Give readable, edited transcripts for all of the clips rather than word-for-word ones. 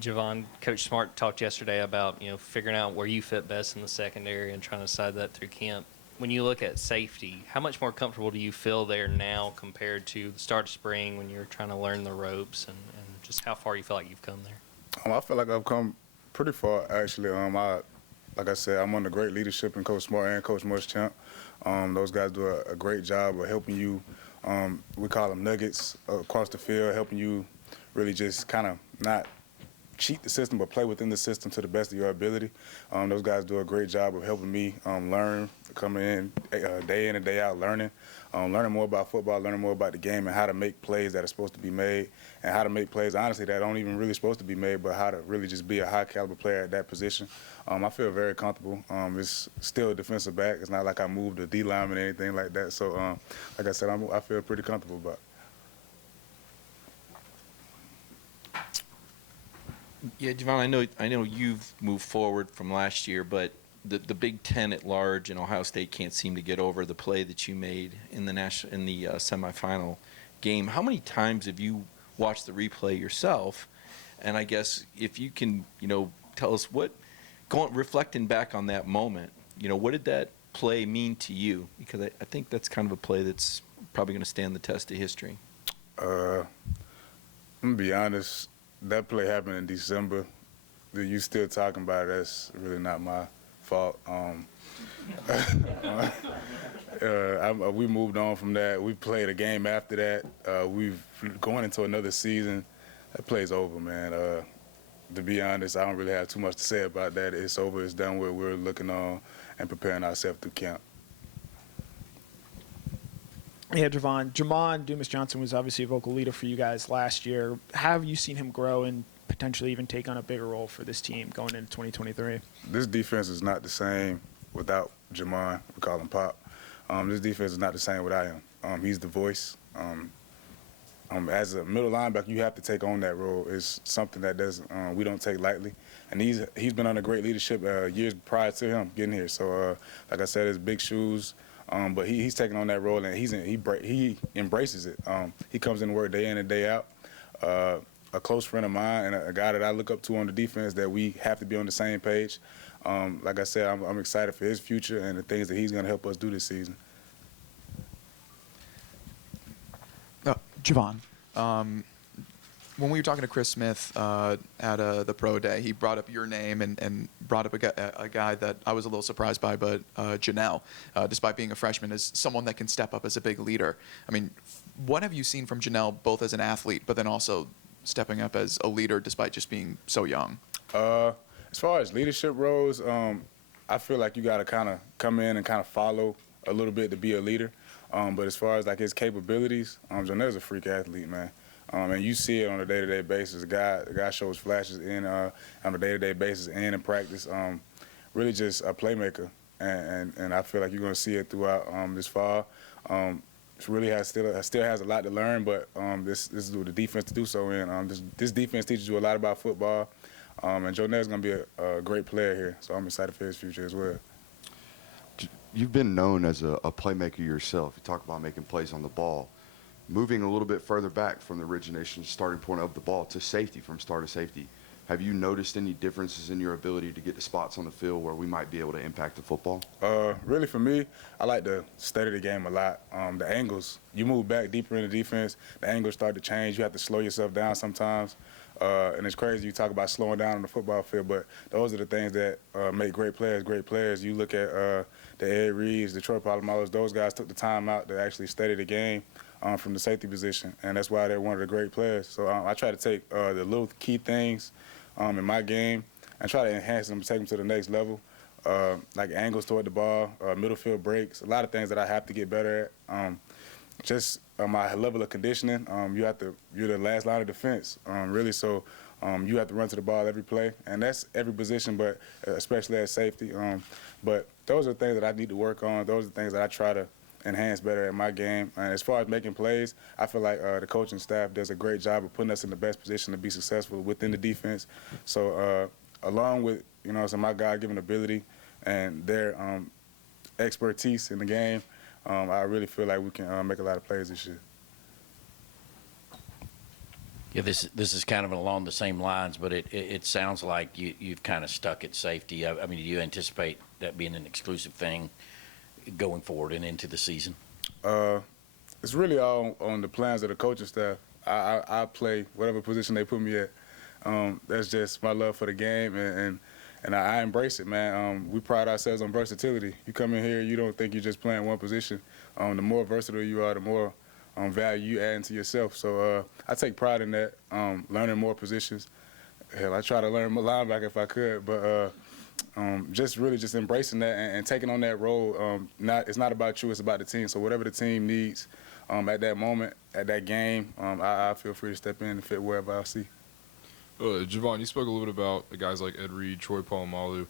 Javon, Coach Smart talked yesterday about figuring out where you fit best in the secondary and trying to decide that through camp. When you look at safety, how much more comfortable do you feel there now compared to the start of spring when you're trying to learn the ropes and just how far you feel like you've come there? I feel like I've come pretty far actually. Like I said, I'm under great leadership in Coach Smart and Coach Muschamp. Those guys do a great job of helping you. We call them nuggets across the field, helping you really just kind of not cheat the system, but play within the system to the best of your ability. Those guys do a great job of helping me learn, coming in day in and day out, learning more about football, learning more about the game, and how to make plays that are supposed to be made, and how to make plays, honestly, that aren't even really supposed to be made, but how to really just be a high-caliber player at that position. I feel very comfortable. It's still a defensive back. It's not like I moved to D lineman or anything like that. So, like I said, I feel pretty comfortable about it. Yeah, Javon, I know you've moved forward from last year, but the Big Ten at large and Ohio State can't seem to get over the play that you made in the semifinal game. How many times have you watched the replay yourself? And I guess if you can, tell us reflecting back on that moment, what did that play mean to you? Because I think that's kind of a play that's probably going to stand the test of history. I'm gonna be honest. That play happened in December. You still talking about it? That's really not my fault. We moved on from that. We played a game after that. We've going into another season. That play's over, man. To be honest, I don't really have too much to say about that. It's over. It's done with. We're looking on and preparing ourselves through camp. Yeah, Jamon Dumas-Johnson was obviously a vocal leader for you guys last year. Have you seen him grow and potentially even take on a bigger role for this team going into 2023? This defense is not the same without Jamon. We call him Pop. This defense is not the same without him. He's the voice. As a middle linebacker, you have to take on that role. It's something that we don't take lightly. And he's been under great leadership years prior to him getting here. So, like I said, it's big shoes. But he's taking on that role, and he embraces it. He comes in to work day in and day out. A close friend of mine and a guy that I look up to on the defense that we have to be on the same page. Like I said, I'm excited for his future and the things that he's going to help us do this season. Javon, when we were talking to Chris Smith at the pro day, he brought up your name and brought up a guy that I was a little surprised by, but Janelle, despite being a freshman, is someone that can step up as a big leader. I mean, what have you seen from Janelle, both as an athlete, but then also stepping up as a leader despite just being so young? As far as leadership roles, I feel like you got to kind of come in and kind of follow a little bit to be a leader. But as far as like his capabilities, Janelle's a freak athlete, man. And you see it on a day-to-day basis. The guy shows flashes on a day-to-day basis and in practice. Really just a playmaker, and I feel like you're going to see it throughout this fall. It really still has a lot to learn, but this is the defense to do so in. This defense teaches you a lot about football, and Jonel's going to be a great player here. So I'm excited for his future as well. You've been known as a playmaker yourself. You talk about making plays on the ball. Moving a little bit further back from the origination starting point of the ball to safety, from star to safety, have you noticed any differences in your ability to get to spots on the field where we might be able to impact the football? Really, for me, I like to study the game a lot. The angles, you move back deeper in the defense, the angles start to change. You have to slow yourself down sometimes. And it's crazy you talk about slowing down on the football field, but those are the things that make great players great players. You look at the Ed Reeves, the Troy Polamalu's, those guys took the time out to actually study the game from the safety position, and that's why they're one of the great players. So I try to take the little key things in my game and try to enhance them, take them to the next level, like angles toward the ball, middle field breaks, a lot of things that I have to get better at. Just my level of conditioning, you're the last line of defense, really, so you have to run to the ball every play, and that's every position, but especially at safety. But those are the things that I need to work on. Those are the things that I try to enhance better in my game. And as far as making plays, I feel like the coaching staff does a great job of putting us in the best position to be successful within the defense. So along with, my God-given ability and their expertise in the game, I really feel like we can make a lot of plays this year. Yeah, this is kind of along the same lines, but it sounds like you've kind of stuck at safety. I mean, do you anticipate that being an exclusive thing going forward and into the season? It's really all on the plans of the coaching staff. I play whatever position they put me at. That's just my love for the game, and I embrace it, man. We pride ourselves on versatility. You come in here, you don't think you're just playing one position. The more versatile you are, the more value you add into yourself. So I take pride in that, learning more positions. Hell, I try to learn linebacker if I could, but just really just embracing that and taking on that role. It's not about you, it's about the team. So whatever the team needs at that moment, at that game, I feel free to step in and fit wherever I see. Javon, you spoke a little bit about the guys like Ed Reed, Troy Polamalu.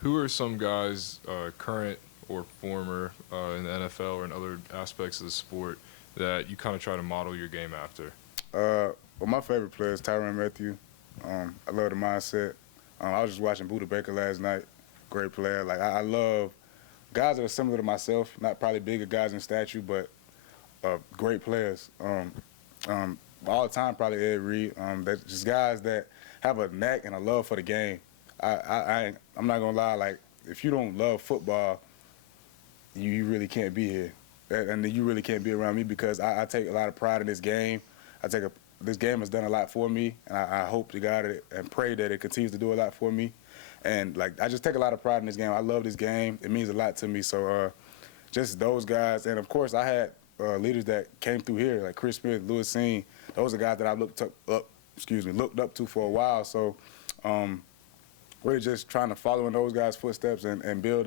Who are some guys, current or former, in the NFL or in other aspects of the sport that you kind of try to model your game after? Well, my favorite player is Tyrann Mathieu. I love the mindset. I was just watching Buda Baker last night. Great player. Like I love guys that are similar to myself, not probably bigger guys in stature, but great players. All the time, probably Ed Reed. That's just guys that have a knack and a love for the game. I'm not gonna lie. Like if you don't love football, you really can't be here, and you really can't be around me because I take a lot of pride in this game. This game has done a lot for me, and I hope to God and pray that it continues to do a lot for me. And like I just take a lot of pride in this game. I love this game. It means a lot to me. So just those guys, and of course I had leaders that came through here like Chris Smith, Lewis Seen. Those are guys that I looked up to for a while. So really just trying to follow in those guys' footsteps and build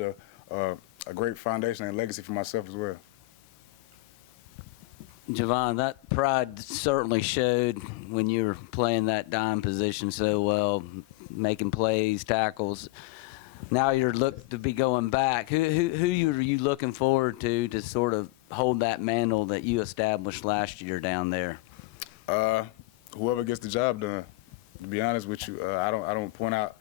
a great foundation and legacy for myself as well. Javon, that pride certainly showed when you were playing that dime position so well, making plays, tackles. Now you're looked to be going back. Who are you looking forward to sort of hold that mantle that you established last year down there? Whoever gets the job done. To be honest with you, I don't point out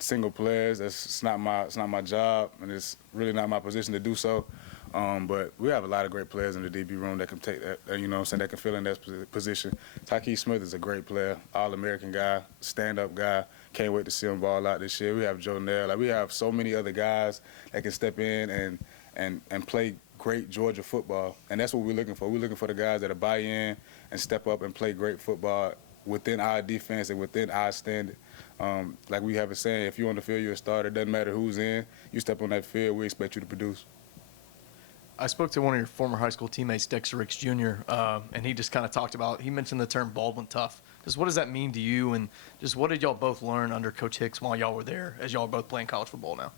single players. It's not my job, and it's really not my position to do so. But we have a lot of great players in the DB room that can take that, that can fill in that position. Tyke Smith is a great player, All-American guy, stand-up guy. Can't wait to see him ball out this year. We have Joe Nair. Like, we have so many other guys that can step in and play great Georgia football. And that's what we're looking for. We're looking for the guys that buy in and step up and play great football within our defense and within our standard. Like we have a saying, if you're on the field, you're a starter. It doesn't matter who's in. You step on that field, we expect you to produce. I spoke to one of your former high school teammates, Dexter Ricks Jr., and he just kind of talked about, he mentioned the term Baldwin tough. Just what does that mean to you, and just what did y'all both learn under Coach Hicks while y'all were there, as y'all are both playing college football now?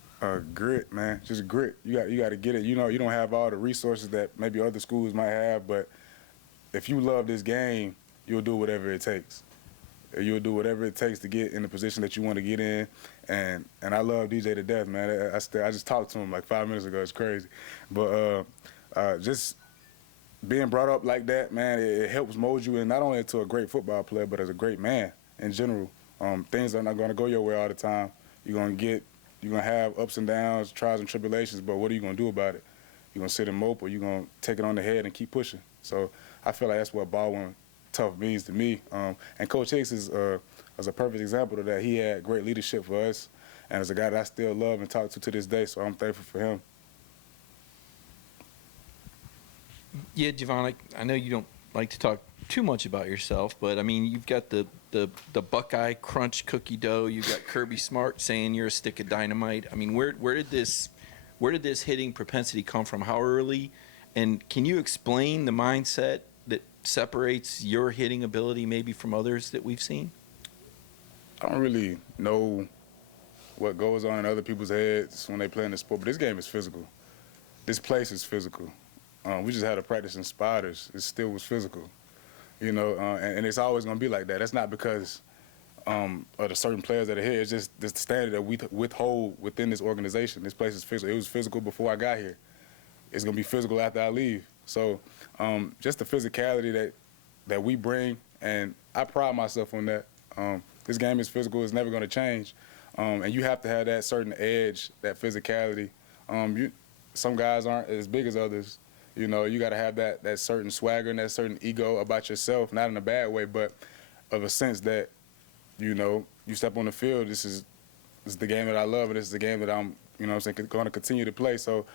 Grit, man. Just grit. You got to get it. You know, you don't have all the resources that maybe other schools might have, but if you love this game, you'll do whatever it takes. You'll do whatever it takes to get in the position that you want to get in. And I love DJ to death, man. I just talked to him like 5 minutes ago. It's crazy. But just being brought up like that, man, it helps mold you in not only into a great football player, but as a great man in general. Things are not going to go your way all the time. You're going to have ups and downs, trials and tribulations, but what are you going to do about it? You're going to sit and mope, or you're going to take it on the head and keep pushing. So I feel like that's what Baldwin tough means to me. And Coach Hicks is a perfect example of that. He had great leadership for us, and as a guy that I still love and talk to this day, so I'm thankful for him. Yeah, Javon, I know you don't like to talk too much about yourself, but, I mean, you've got the Buckeye Crunch cookie dough. You've got Kirby Smart saying you're a stick of dynamite. I mean, where did this hitting propensity come from? How early? And can you explain the mindset that separates your hitting ability maybe from others that we've seen? I don't really know what goes on in other people's heads when they play in the sport, but this game is physical. This place is physical. We just had a practice in Spiders. It still was physical, and it's always going to be like that. That's not because of the certain players that are here. It's just the standard that we withhold within this organization. This place is physical. It was physical before I got here. It's going to be physical after I leave. So just the physicality that we bring, and I pride myself on that. This game is physical. It's never going to change. And you have to have that certain edge, that physicality. Some guys aren't as big as others. You got to have that certain swagger and that certain ego about yourself, not in a bad way, but of a sense that, you know, you step on the field, this is the game that I love, and this is the game that I'm, you know what I'm saying, going to continue to play. So,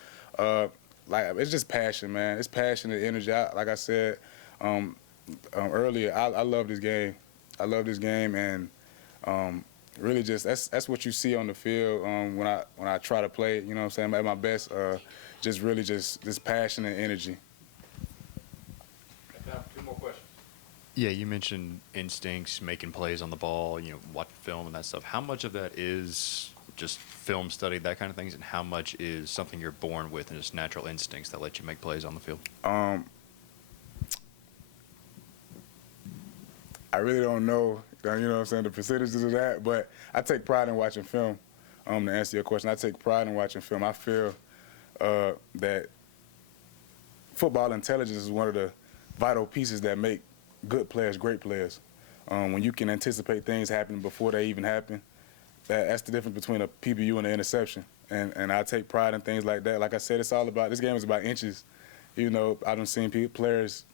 like, it's just passion, man. It's passion and energy. Like I said earlier, I love this game. I love this game, and really just that's what you see on the field when I try to play. You know what I'm saying? I'm at my best. Just really just this passion and energy. Two more questions. Yeah, you mentioned instincts, making plays on the ball, you know, watching film and that stuff. How much of that is just film study, that kind of things, and how much is something you're born with and just natural instincts that let you make plays on the field? I really don't know, you know what I'm saying, the percentages of that, but I take pride in watching film. To answer your question, I take pride in watching film. I feel that football intelligence is one of the vital pieces that make good players great players. When you can anticipate things happening before they even happen, that's the difference between a PBU and an interception. And I take pride in things like that. Like I said, this game is about inches. You know, I done seen players,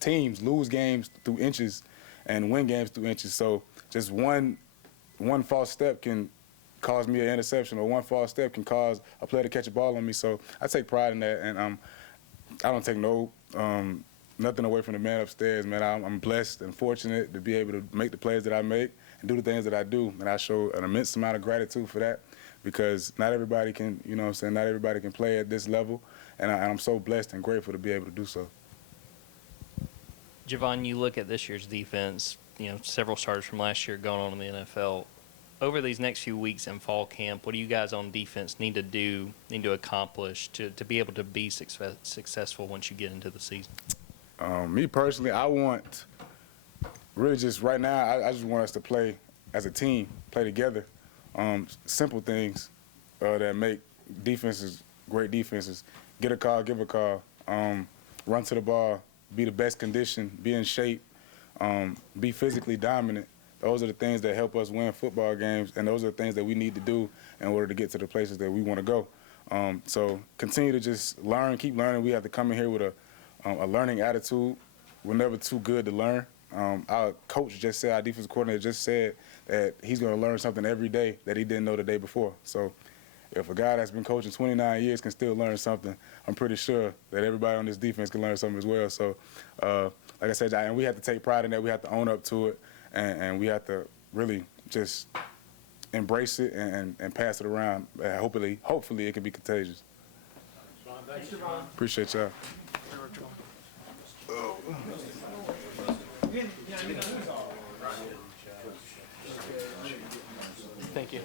teams lose games through inches and win games through inches. So just one false step can cause me an interception, or one false step can cause a player to catch a ball on me. So I take pride in that, and I don't take nothing away from the man upstairs, man. I'm blessed and fortunate to be able to make the plays that I make and do the things that I do, and I show an immense amount of gratitude for that, because not everybody can, you know what I'm saying, not everybody can play at this level, and I'm so blessed and grateful to be able to do so. Javon, you look at this year's defense, you know, several starters from last year going on in the NFL. Over these next few weeks in fall camp, what do you guys on defense need to accomplish to be able to be successful once you get into the season? Me personally, I want, really just right now, I just want us to play as a team, play together. Simple things that make defenses great defenses. Get a call, give a call, run to the ball, be the best condition, be in shape, be physically dominant. Those are the things that help us win football games, and those are the things that we need to do in order to get to the places that we want to go. So continue to just learn, keep learning. We have to come in here with a learning attitude. We're never too good to learn. Our coach just said, our defensive coordinator just said that he's going to learn something every day that he didn't know the day before. So if a guy that's been coaching 29 years can still learn something, I'm pretty sure that everybody on this defense can learn something as well. So like I said, and we have to take pride in that. We have to own up to it, and we have to really just embrace it and pass it around. Hopefully it can be contagious. Appreciate y'all. Thank you.